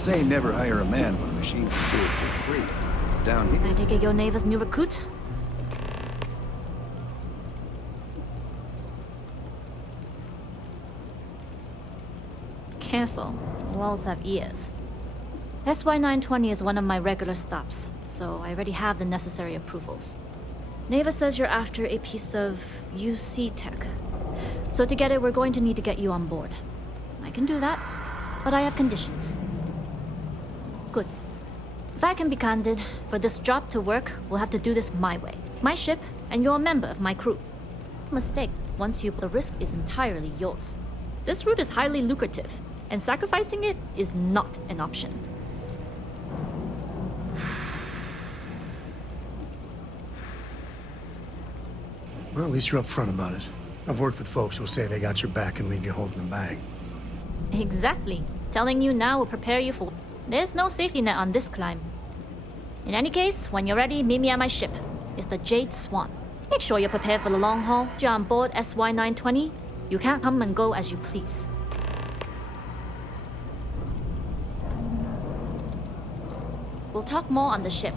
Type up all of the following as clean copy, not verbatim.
say never hire a man when a machine can do it for free. Down here. I take it your neighbor's new recruit? Careful. Walls have ears. SY920 is one of my regular stops, so I already have the necessary approvals. Neva says you're after a piece of UC tech. So to get it, we're going to need to get you on board. I can do that, but I have conditions. Good. If I can be candid, for this job to work, we'll have to do this my way. My ship, and you're a member of my crew. Mistake. Once the risk is entirely yours. This route is highly lucrative, and sacrificing it is not an option. Well, at least you're upfront about it. I've worked with folks who'll say they got your back and leave you holding the bag. Exactly. Telling you now will prepare you for... There's no safety net on this climb. In any case, when you're ready, meet me at my ship. It's the Jade Swan. Make sure you're prepared for the long haul. If you're on board SY920, you can't come and go as you please. We'll talk more on the ship.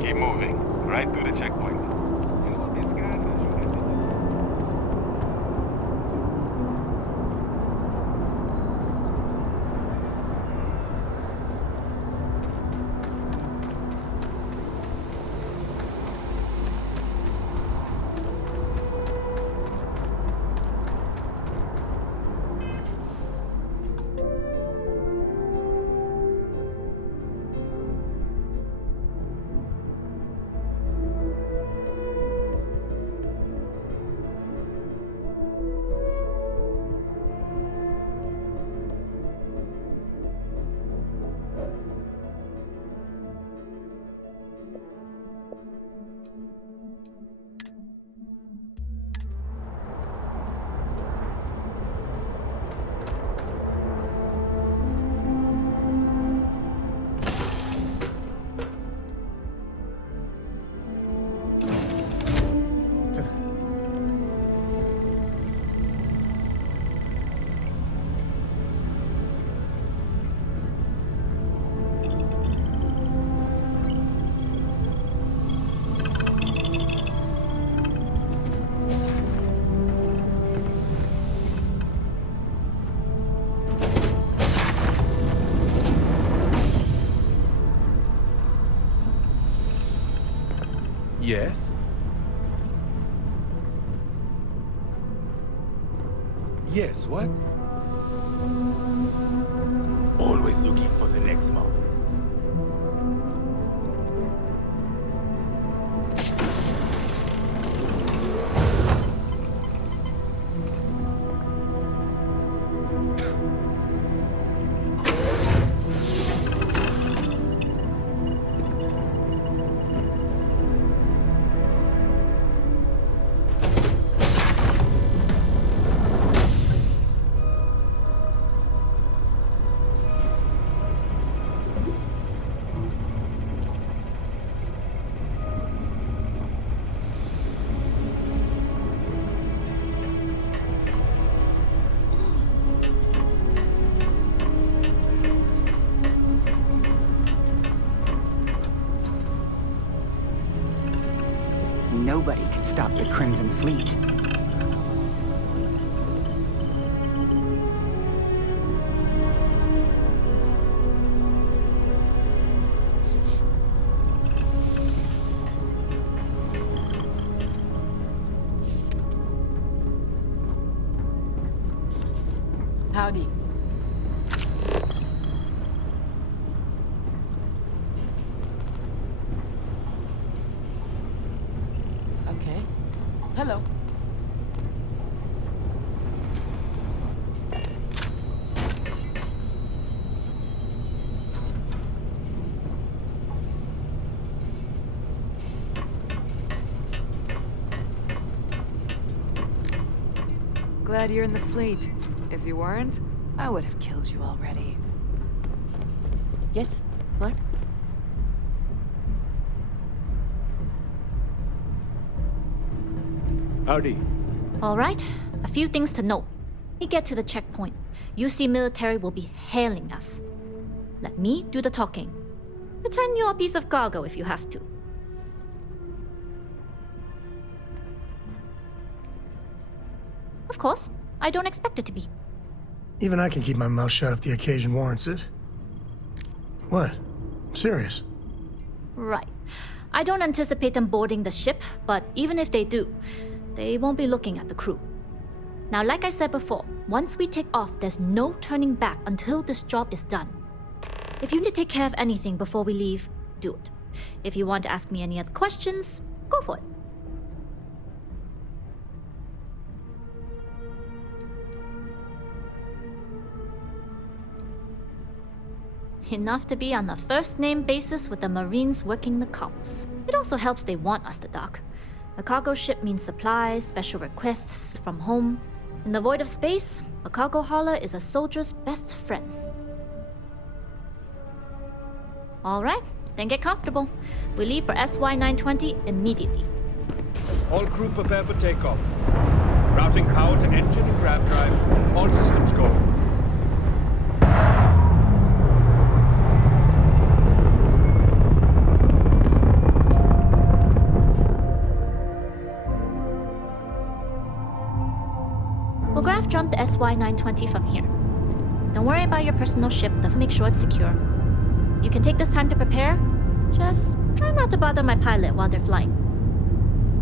Keep moving, right through the checkpoint. Yes? Yes, what? Always looking for the next mountain. Nobody can stop the Crimson Fleet. Howdy. Okay. Hello. Glad you're in the fleet. If you weren't, I would have killed you already. Yes? What? Howdy. All right, a few things to note. When we get to the checkpoint, UC military will be hailing us. Let me do the talking. Pretend you're a piece of cargo if you have to. Of course, I don't expect it to be. Even I can keep my mouth shut if the occasion warrants it. What? I'm serious. Right. I don't anticipate them boarding the ship, but even if they do, they won't be looking at the crew. Now, like I said before, once we take off, there's no turning back until this job is done. If you need to take care of anything before we leave, do it. If you want to ask me any other questions, go for it. Enough to be on a first-name basis with the Marines working the comms. It also helps they want us to dock. A cargo ship means supplies, special requests from home. In the void of space, a cargo hauler is a soldier's best friend. All right, then get comfortable. We leave for SY-920 immediately. All crew prepare for takeoff. Routing power to engine and grav drive. All systems go. We'll grav jump the SY-920 from here. Don't worry about your personal ship, they'll make sure it's secure. You can take this time to prepare. Just try not to bother my pilot while they're flying.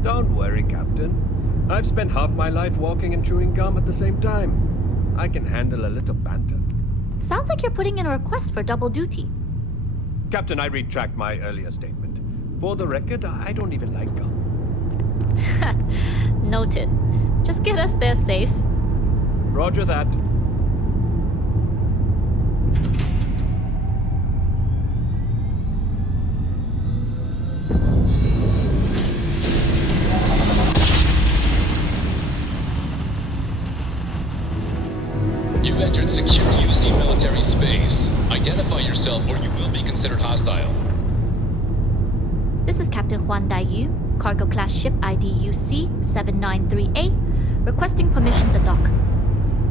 Don't worry, Captain. I've spent half my life walking and chewing gum at the same time. I can handle a little banter. Sounds like you're putting in a request for double duty. Captain, I retract my earlier statement. For the record, I don't even like gum. Noted. Just get us there safe. Roger that. You entered secure UC military space. Identify yourself or you will be considered hostile. This is Captain Huan Daiyu, cargo class ship ID UC 793A, requesting permission to dock.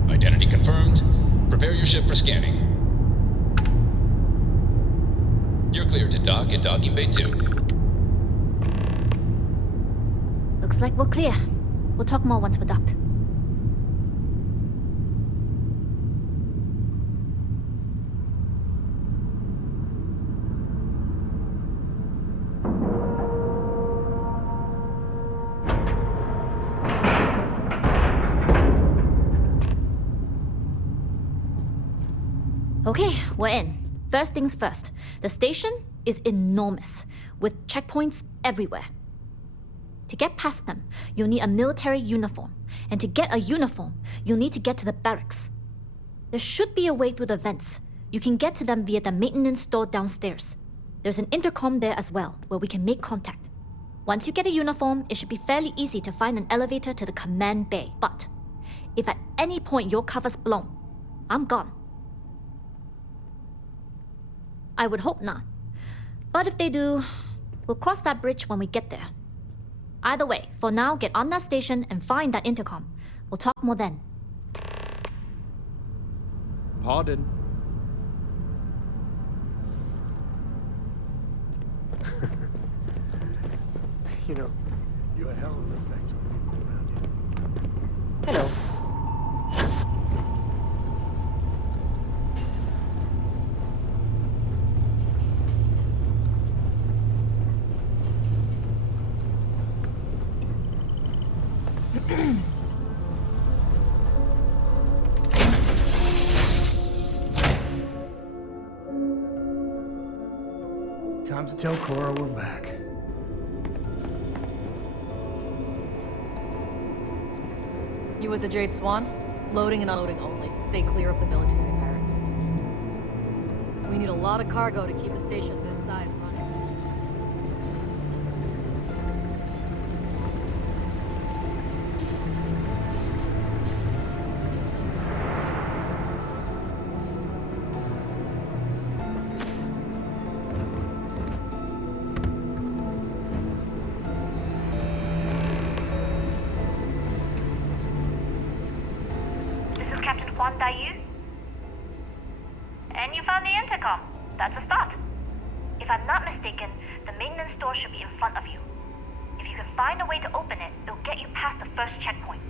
Identity confirmed. Prepare your ship for scanning. You're cleared to dock at docking bay 2. Looks like we're clear. We'll talk more once we're docked. Okay, we're in. First things first. The station is enormous, with checkpoints everywhere. To get past them, you'll need a military uniform. And to get a uniform, you'll need to get to the barracks. There should be a way through the vents. You can get to them via the maintenance door downstairs. There's an intercom there as well, where we can make contact. Once you get a uniform, it should be fairly easy to find an elevator to the command bay. But if at any point your cover's blown, I'm gone. I would hope not. But if they do, we'll cross that bridge when we get there. Either way, for now, get on that station and find that intercom. We'll talk more then. Pardon. You know, you're a hell of an effect on people around you. Hello. Time to tell Cora we're back. You with the Jade Swan? Loading and unloading only. Stay clear of the military barracks. We need a lot of cargo to keep a station this size running. This is Captain Huan Daiyu. And you found the intercom. That's a start. If I'm not mistaken, the maintenance door should be in front of you. If you can find a way to open it, it'll get you past the first checkpoint.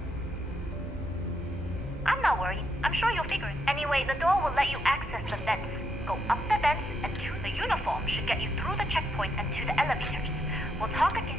I'm not worried. I'm sure you'll figure it. Anyway, the door will let you access the vents. Go up the vents and to the uniform should get you through the checkpoint and to the elevators. We'll talk again.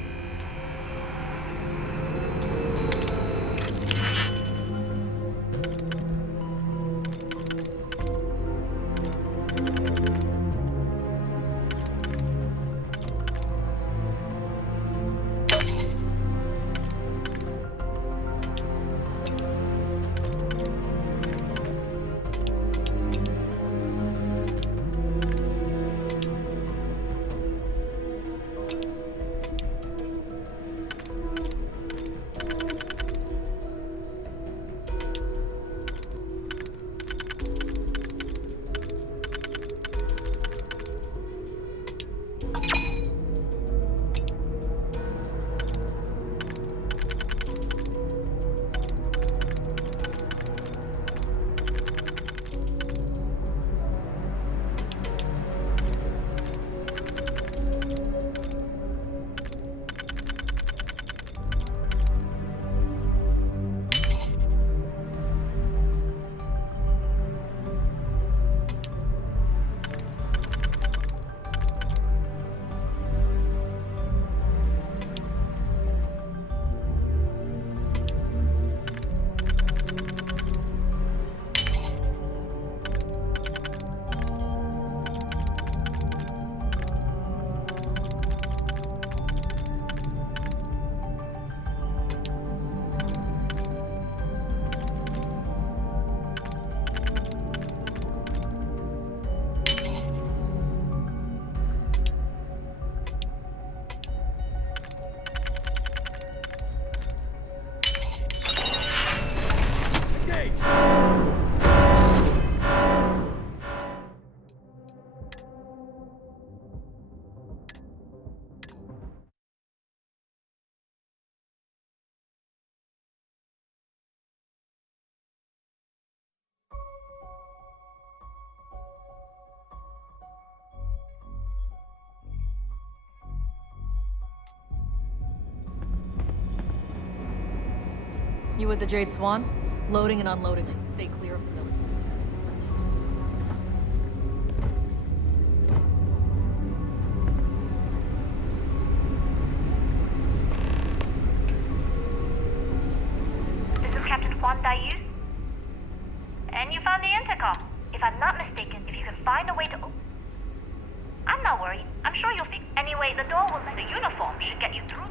You with the Jade Swan? Loading and unloading. Stay clear of the military barracks. This is Captain Huan Daiyu. And you found the intercom. If I'm not mistaken, if you can find a way to open... I'm not worried. I'm sure you'll figure... Anyway, the door will let... The uniform should get you through...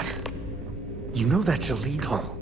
What? You know that's illegal.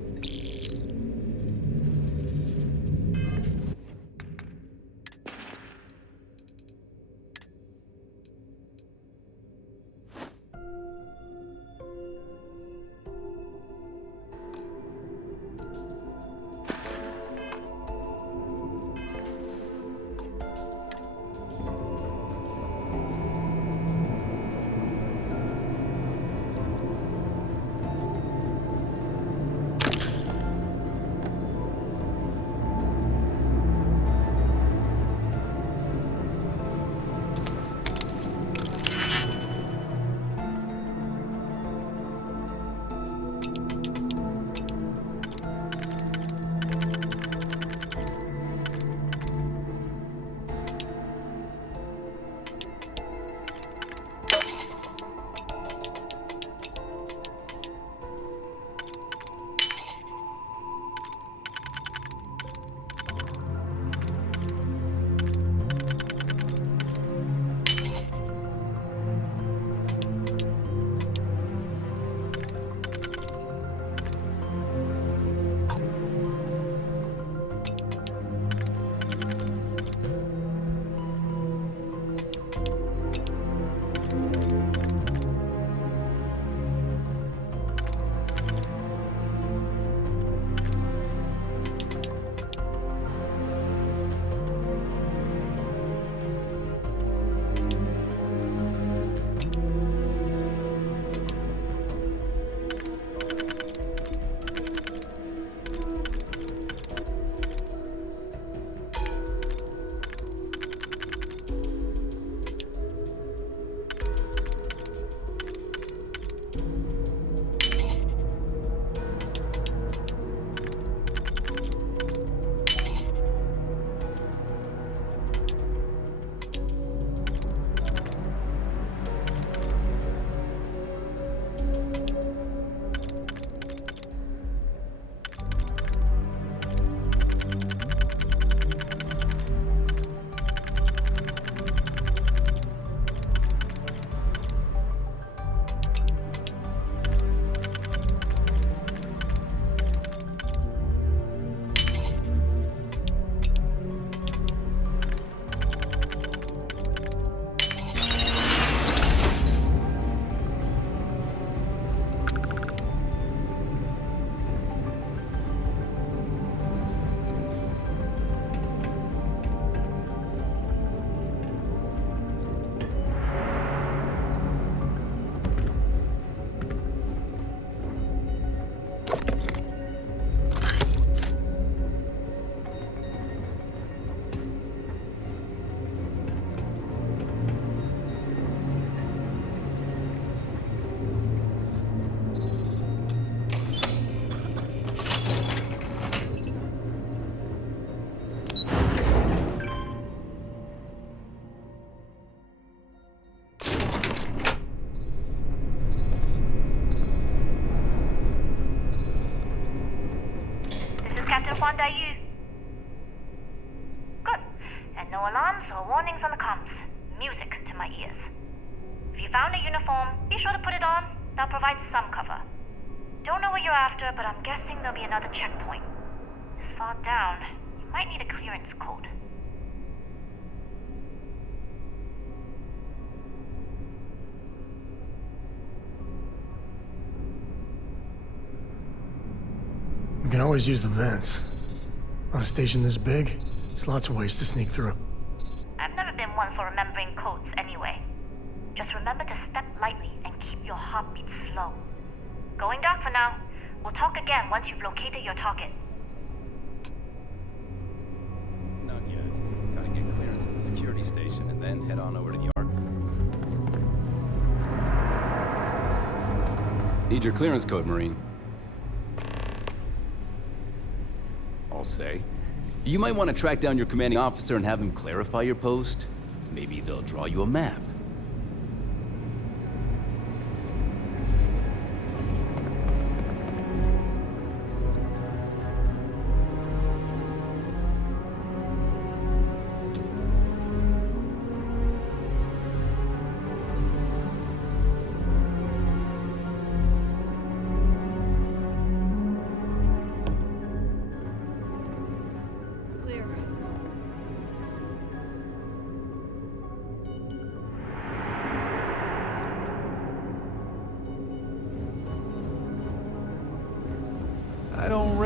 Good. And no alarms or warnings on the comms. Music to my ears. If you found a uniform, be sure to put it on. That'll provide some cover. Don't know what you're after, but I'm guessing there'll be another checkpoint. This far down, you might need a clearance code. We can always use the vents. On a station this big, there's lots of ways to sneak through. I've never been one for remembering codes anyway. Just remember to step lightly and keep your heartbeat slow. Going dark for now. We'll talk again once you've located your target. Not yet. Gotta get clearance at the security station and then head on over to the yard. Need your clearance code, Marine. I'll say. You might want to track down your commanding officer and have him clarify your post. Maybe they'll draw you a map.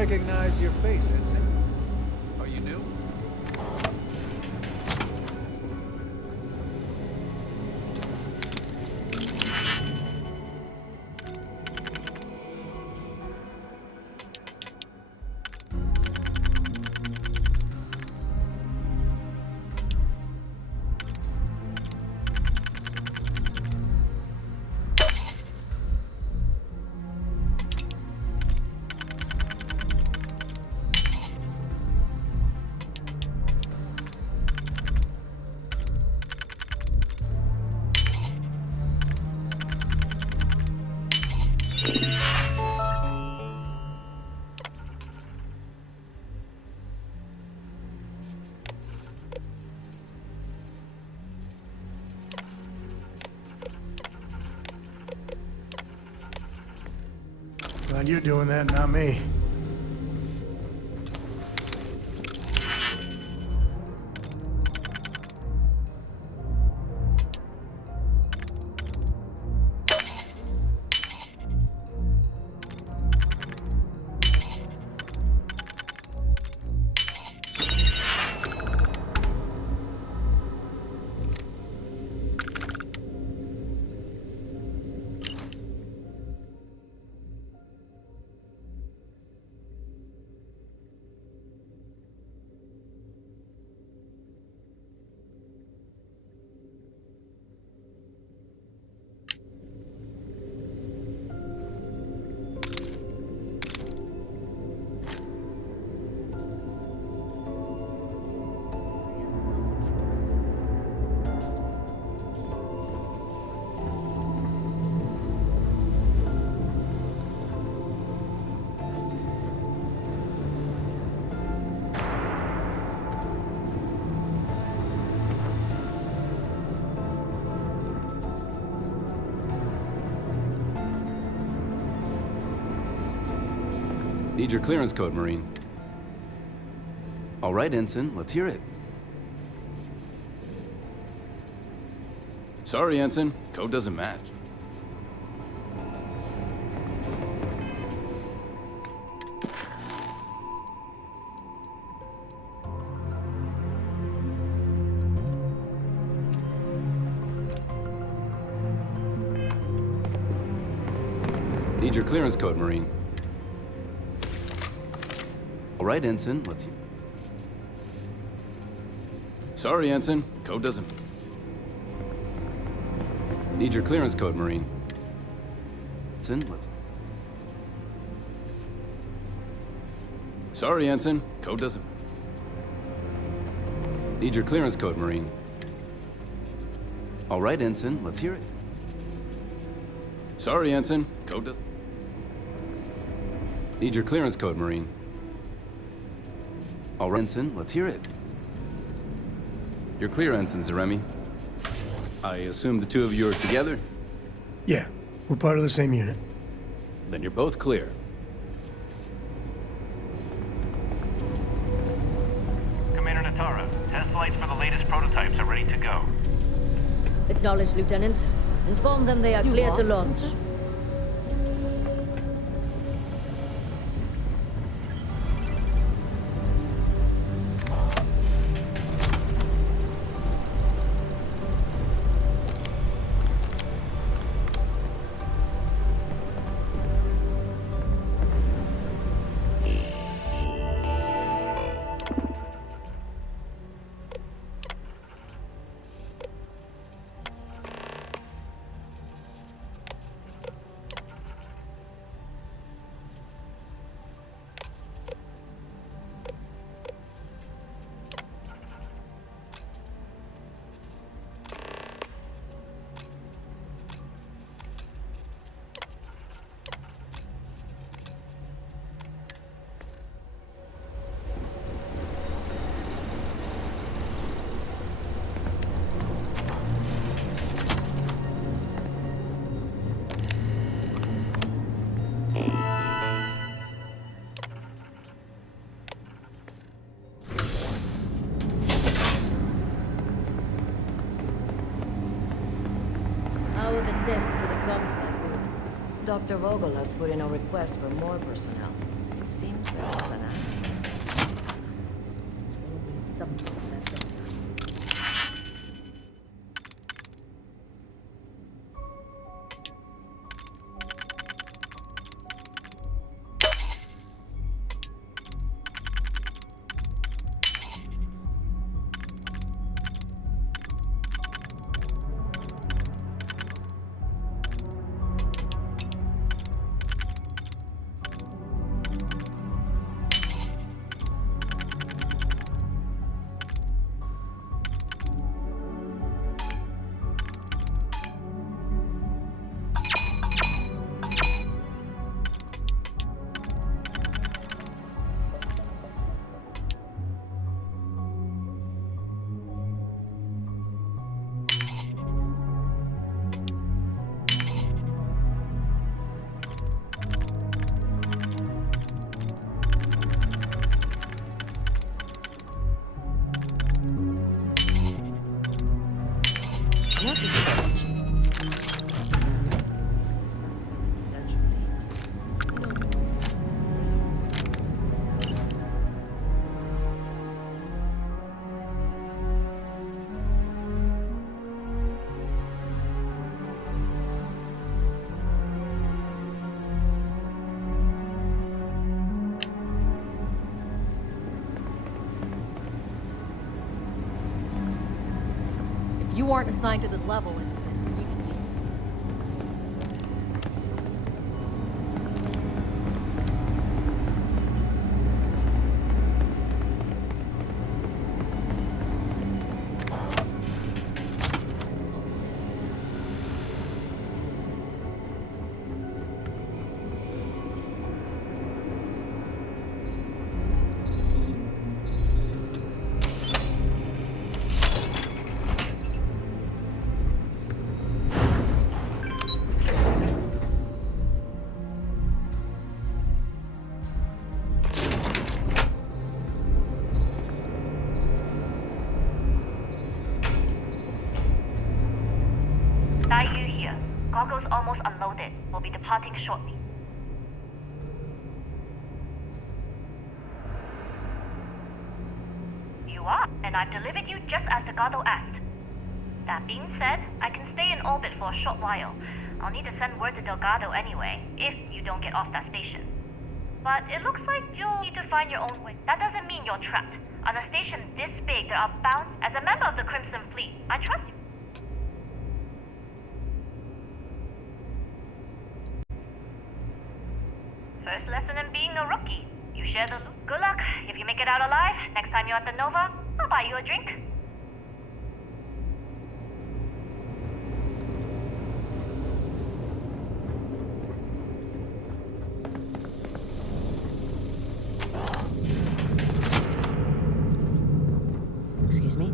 recognize your face, Ensign. Are you new? Glad you're doing that, not me. Need your clearance code, Marine. All right, Ensign, let's hear it. Sorry, Ensign. Code doesn't match. Need your clearance code, Marine. All right, Ensign, let's hear. Sorry, Ensign. Code doesn't. Need your clearance code, Marine. Ensign, let's. Sorry, Ensign. Code doesn't. Need your clearance code, Marine. All right, Ensign, let's hear it. Sorry, Ensign. Code doesn't. Need your clearance code, Marine. All right, Ensign, let's hear it. You're clear, Ensign Zaremi. I assume the two of you are together? Yeah, we're part of the same unit. Then you're both clear. Commander Natara, test flights for the latest prototypes are ready to go. Acknowledged, Lieutenant. Inform them they are clear to launch. How are the tests for the comms, my boy? Dr. Vogel has put in a request for more personnel. Seems there was an accident. There's always something that doesn't. If you aren't assigned to this level, you need to be. Dai here. Goggles almost unloaded. We'll be departing shortly. You are, and I've delivered you just as Delgado asked. That being said, I can stay in orbit for a short while. I'll need to send word to Delgado anyway, if you don't get off that station. But it looks like you'll need to find your own way. That doesn't mean you're trapped. On a station this big, there are bound. As a member of the Crimson Fleet, I trust you. First lesson in being a rookie. You share the loot. Good luck. If you make it out alive, next time you're at the Nova, I'll buy you a drink. Excuse me?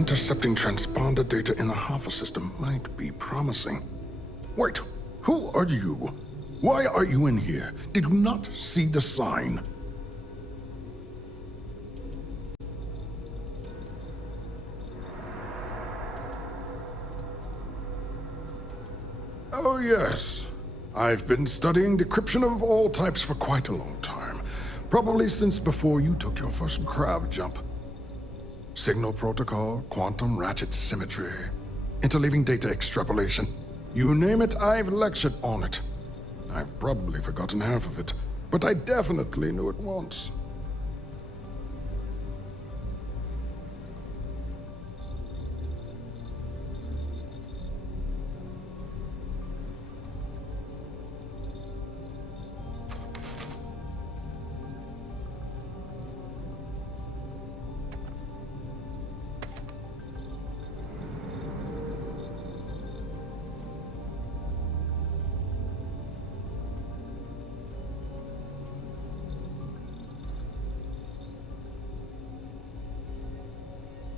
intercepting transponder data in the Alpha system might be promising. Wait, who are you? Why are you in here? Did you not see the sign? Oh, yes. I've been studying decryption of all types for quite a long time. Probably since before you took your first crab jump. Signal protocol, quantum ratchet symmetry, interleaving data extrapolation. You name it, I've lectured on it. I've probably forgotten half of it, but I definitely knew it once.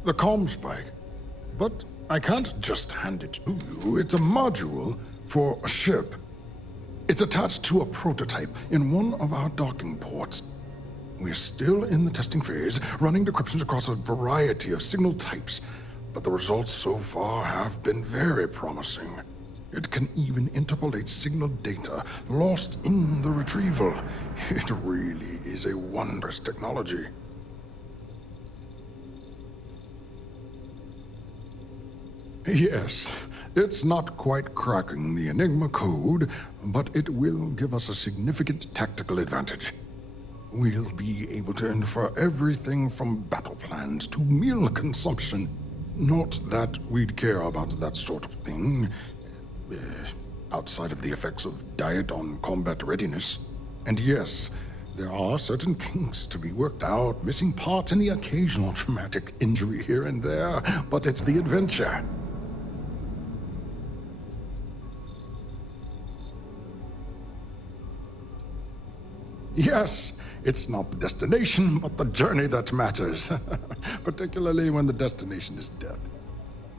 The comm spike. But I can't just hand it to you. It's a module for a ship. It's attached to a prototype in one of our docking ports. We're still in the testing phase, running decryptions across a variety of signal types, but the results so far have been very promising. It can even interpolate signal data lost in the retrieval. It really is a wondrous technology. Yes, it's not quite cracking the Enigma code, but it will give us a significant tactical advantage. We'll be able to infer everything from battle plans to meal consumption. Not that we'd care about that sort of thing, outside of the effects of diet on combat readiness. And yes, there are certain kinks to be worked out, missing parts and the occasional traumatic injury here and there, but it's the adventure. Yes, it's not the destination, but the journey that matters. Particularly when the destination is death.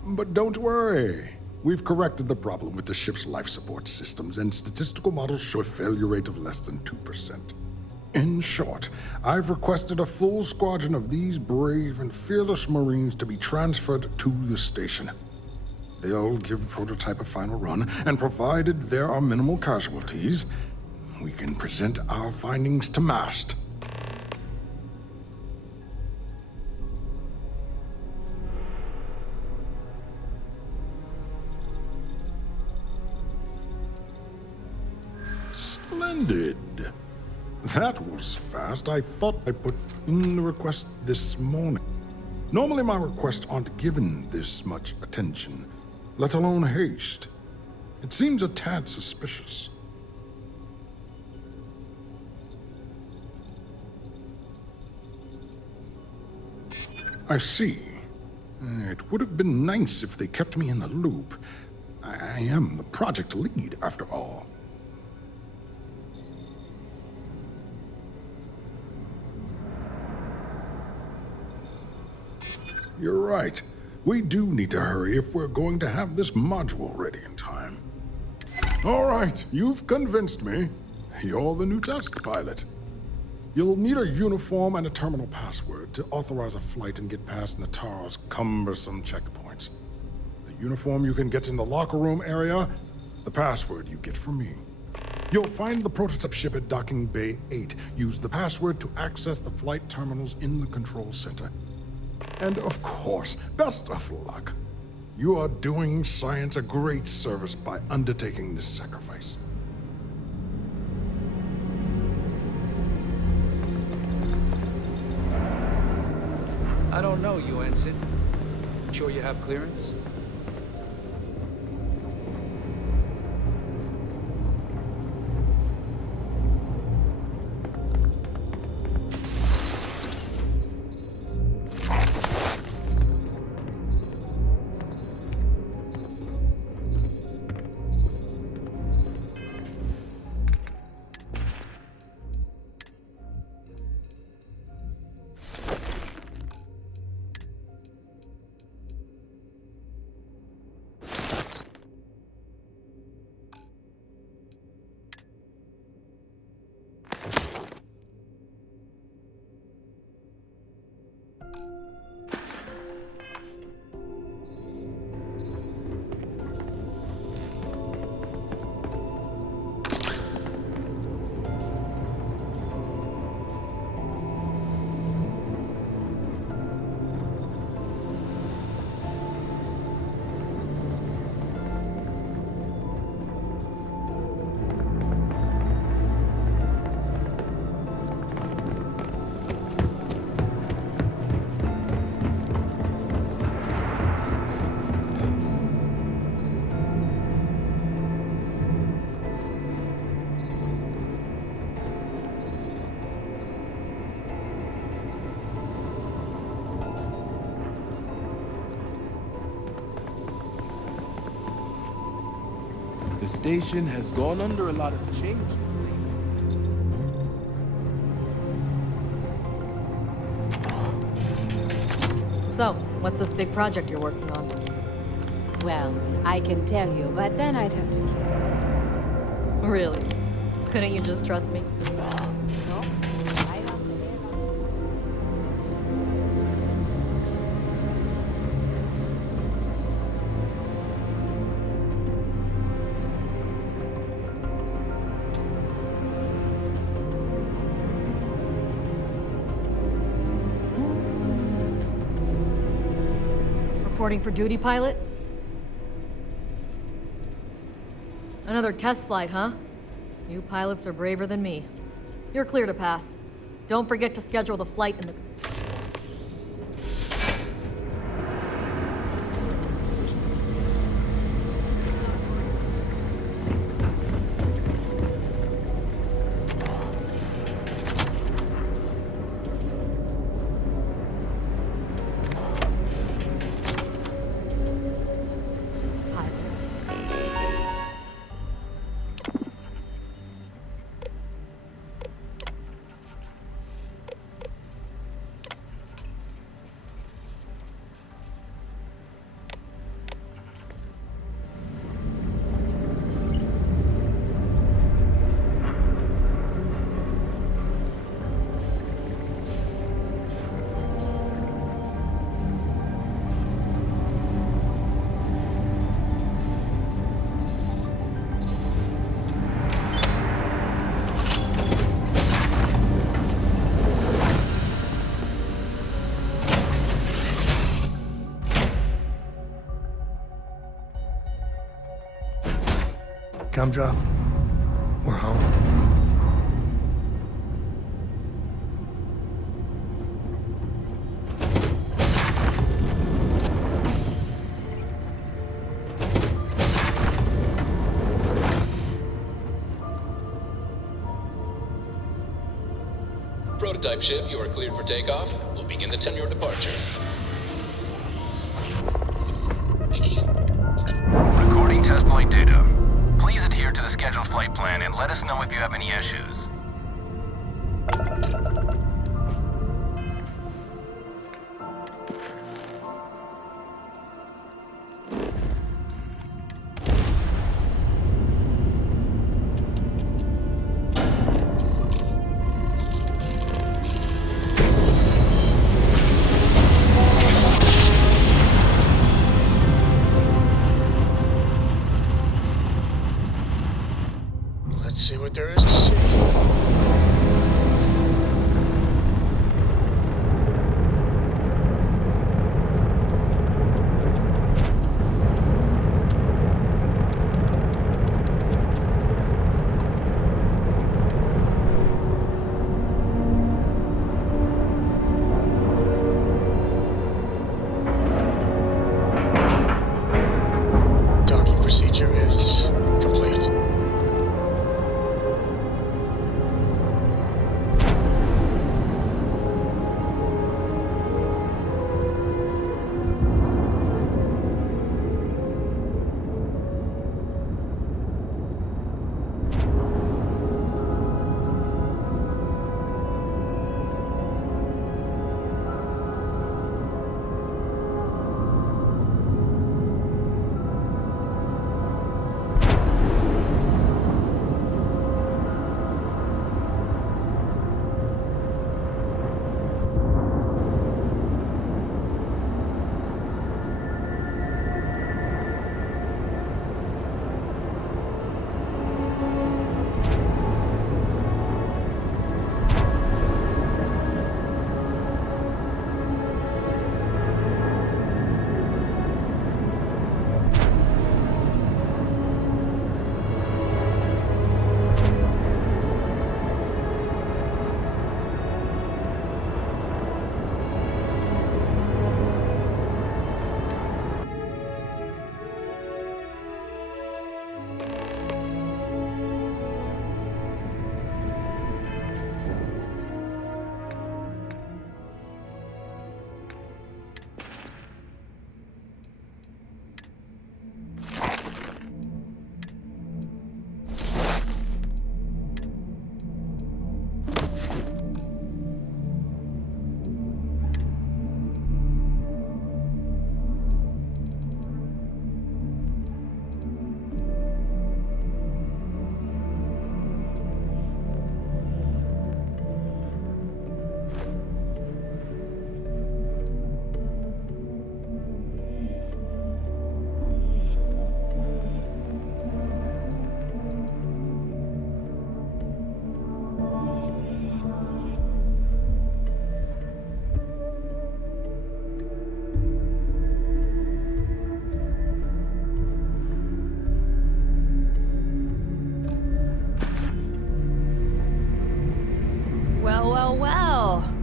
But don't worry. We've corrected the problem with the ship's life support systems, and statistical models show a failure rate of less than 2%. In short, I've requested a full squadron of these brave and fearless Marines to be transferred to the station. They'll give the prototype a final run, and provided there are minimal casualties, we can present our findings to MAST. Splendid. That was fast. I thought I put in the request this morning. Normally my requests aren't given this much attention, let alone haste. It seems a tad suspicious. I see. It would have been nice if they kept me in the loop. I am the project lead, after all. You're right. We do need to hurry if we're going to have this module ready in time. All right, you've convinced me. You're the new test pilot. You'll need a uniform and a terminal password to authorize a flight and get past Nataro's cumbersome checkpoints. The uniform you can get in the locker room area, the password you get from me. You'll find the prototype ship at Docking Bay 8. Use the password to access the flight terminals in the control center. And of course, best of luck. You are doing science a great service by undertaking this sacrifice. I don't know you, Ensign. Sure you have clearance? The station has gone under a lot of changes lately. So, what's this big project you're working on? Well, I can tell you, but then I'd have to kill you. Really? Couldn't you just trust me? No, I don't. Reporting for duty, pilot? Another test flight, huh? You pilots are braver than me. You're clear to pass. Don't forget to schedule the flight in the... Come drop. We're home. Prototype ship, you are cleared for takeoff. We'll begin the 10-year departure. Recording test flight data. Please adhere to the scheduled flight plan and let us know if you have any issues. Let's see what there is to see. Docking procedure is complete.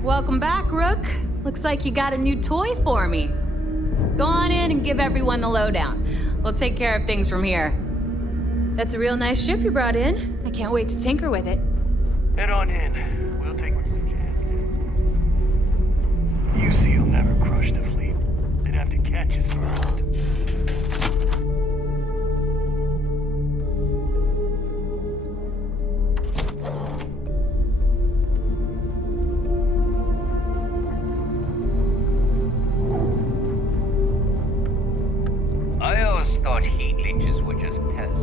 Welcome back, Rook. Looks like you got a new toy for me. Go on in and give everyone the lowdown. We'll take care of things from here. That's a real nice ship you brought in. I can't wait to tinker with it. Head on in. We'll take some chance. UC'll never crush the fleet. They'd have to catch us first. I always thought heat leeches were just pests.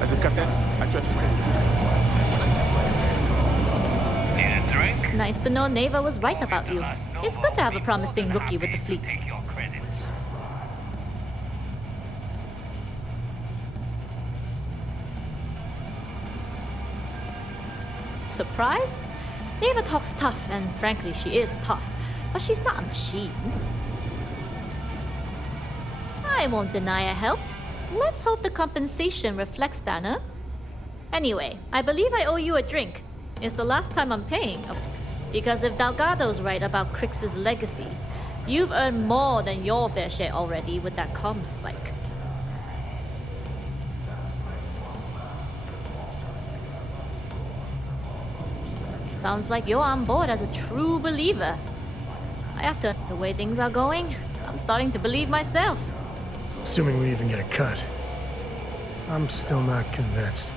As a captain, I try to say Need a drink? Nice to know Neva was right about you. It's good to have a promising rookie with the fleet. Take your credits. Surprise? Neva talks tough, and frankly, she is tough. But she's not a machine. I won't deny I helped. Let's hope the compensation reflects that, huh? Anyway, I believe I owe you a drink. It's the last time I'm paying. Because if Delgado's right about Crix's legacy, you've earned more than your fair share already with that comm spike. Sounds like you're on board as a true believer. After the way things are going, I'm starting to believe myself. Assuming we even get a cut. I'm still not convinced.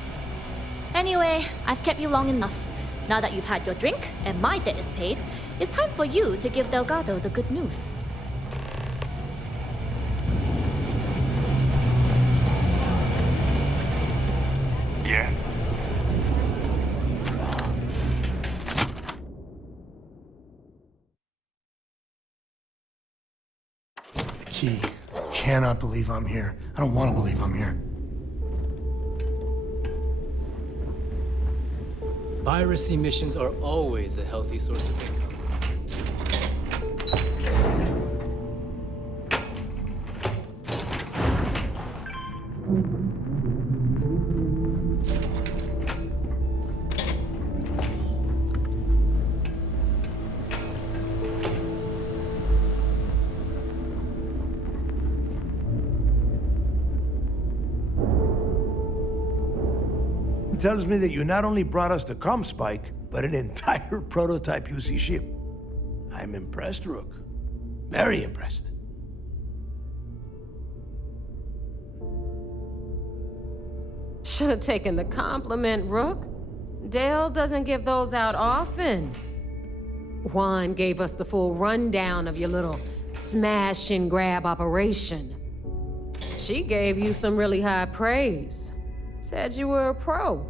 Anyway, I've kept you long enough. Now that you've had your drink and my debt is paid, it's time for you to give Delgado the good news. Yeah? The key. Cannot believe I'm here. I don't want to believe I'm here. Piracy missions are always a healthy source of income. Tells me that you not only brought us the comm spike, but an entire prototype UC ship. I'm impressed, Rook. Very impressed. Should have taken the compliment, Rook. Dale doesn't give those out often. Juan gave us the full rundown of your little smash and grab operation. She gave you some really high praise. Said you were a pro.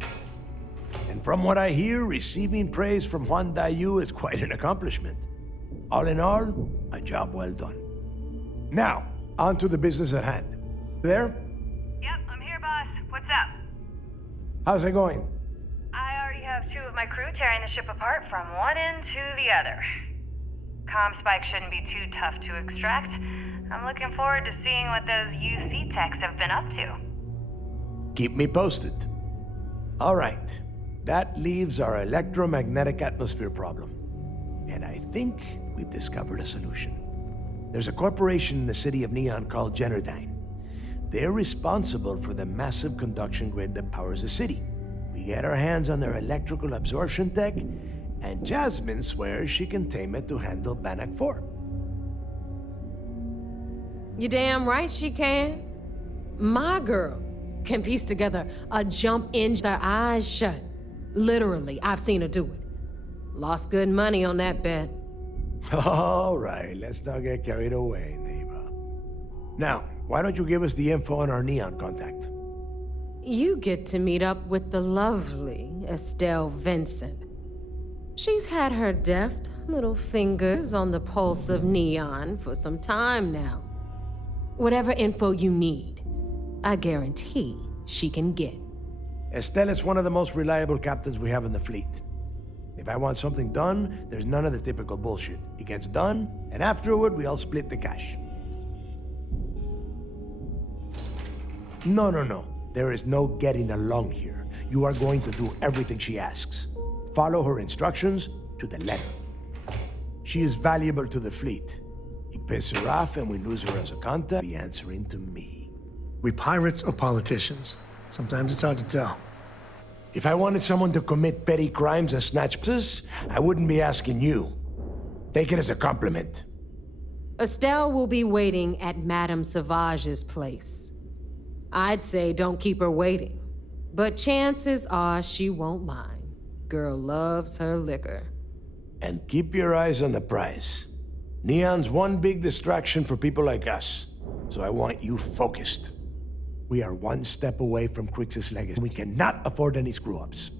And from what I hear, receiving praise from Juan Dayu is quite an accomplishment. All in all, a job well done. Now, on to the business at hand. There? Yep, I'm here, boss. What's up? How's it going? I already have 2 of my crew tearing the ship apart from one end to the other. Comm spike shouldn't be too tough to extract. I'm looking forward to seeing what those UC techs have been up to. Keep me posted. All right. That leaves our electromagnetic atmosphere problem. And I think we've discovered a solution. There's a corporation in the city of Neon called Generdyne. They're responsible for the massive conduction grid that powers the city. We get our hands on their electrical absorption tech, and Jasmine swears she can tame it to handle Bannock 4. You damn right she can. My girl can piece together a jump in with her eyes shut. Literally, I've seen her do it. Lost good money on that bet. All right, let's not get carried away, neighbor. Now, why don't you give us the info on our Neon contact? You get to meet up with the lovely Estelle Vincent. She's had her deft little fingers on the pulse of Neon for some time now. Whatever info you need, I guarantee she can get. Estelle is one of the most reliable captains we have in the fleet. If I want something done, there's none of the typical bullshit. It gets done, and afterward, we all split the cash. No, no, no. There is no getting along here. You are going to do everything she asks. Follow her instructions to the letter. She is valuable to the fleet. You piss her off and we lose her as a contact, be answering to me. We pirates or politicians? Sometimes it's hard to tell. If I wanted someone to commit petty crimes and snatch pieces, I wouldn't be asking you. Take it as a compliment. Estelle will be waiting at Madame Sauvage's place. I'd say don't keep her waiting, but chances are she won't mind. Girl loves her liquor. And keep your eyes on the prize. Neon's one big distraction for people like us, so I want you focused. We are one step away from Crix's legacy. We cannot afford any screw-ups.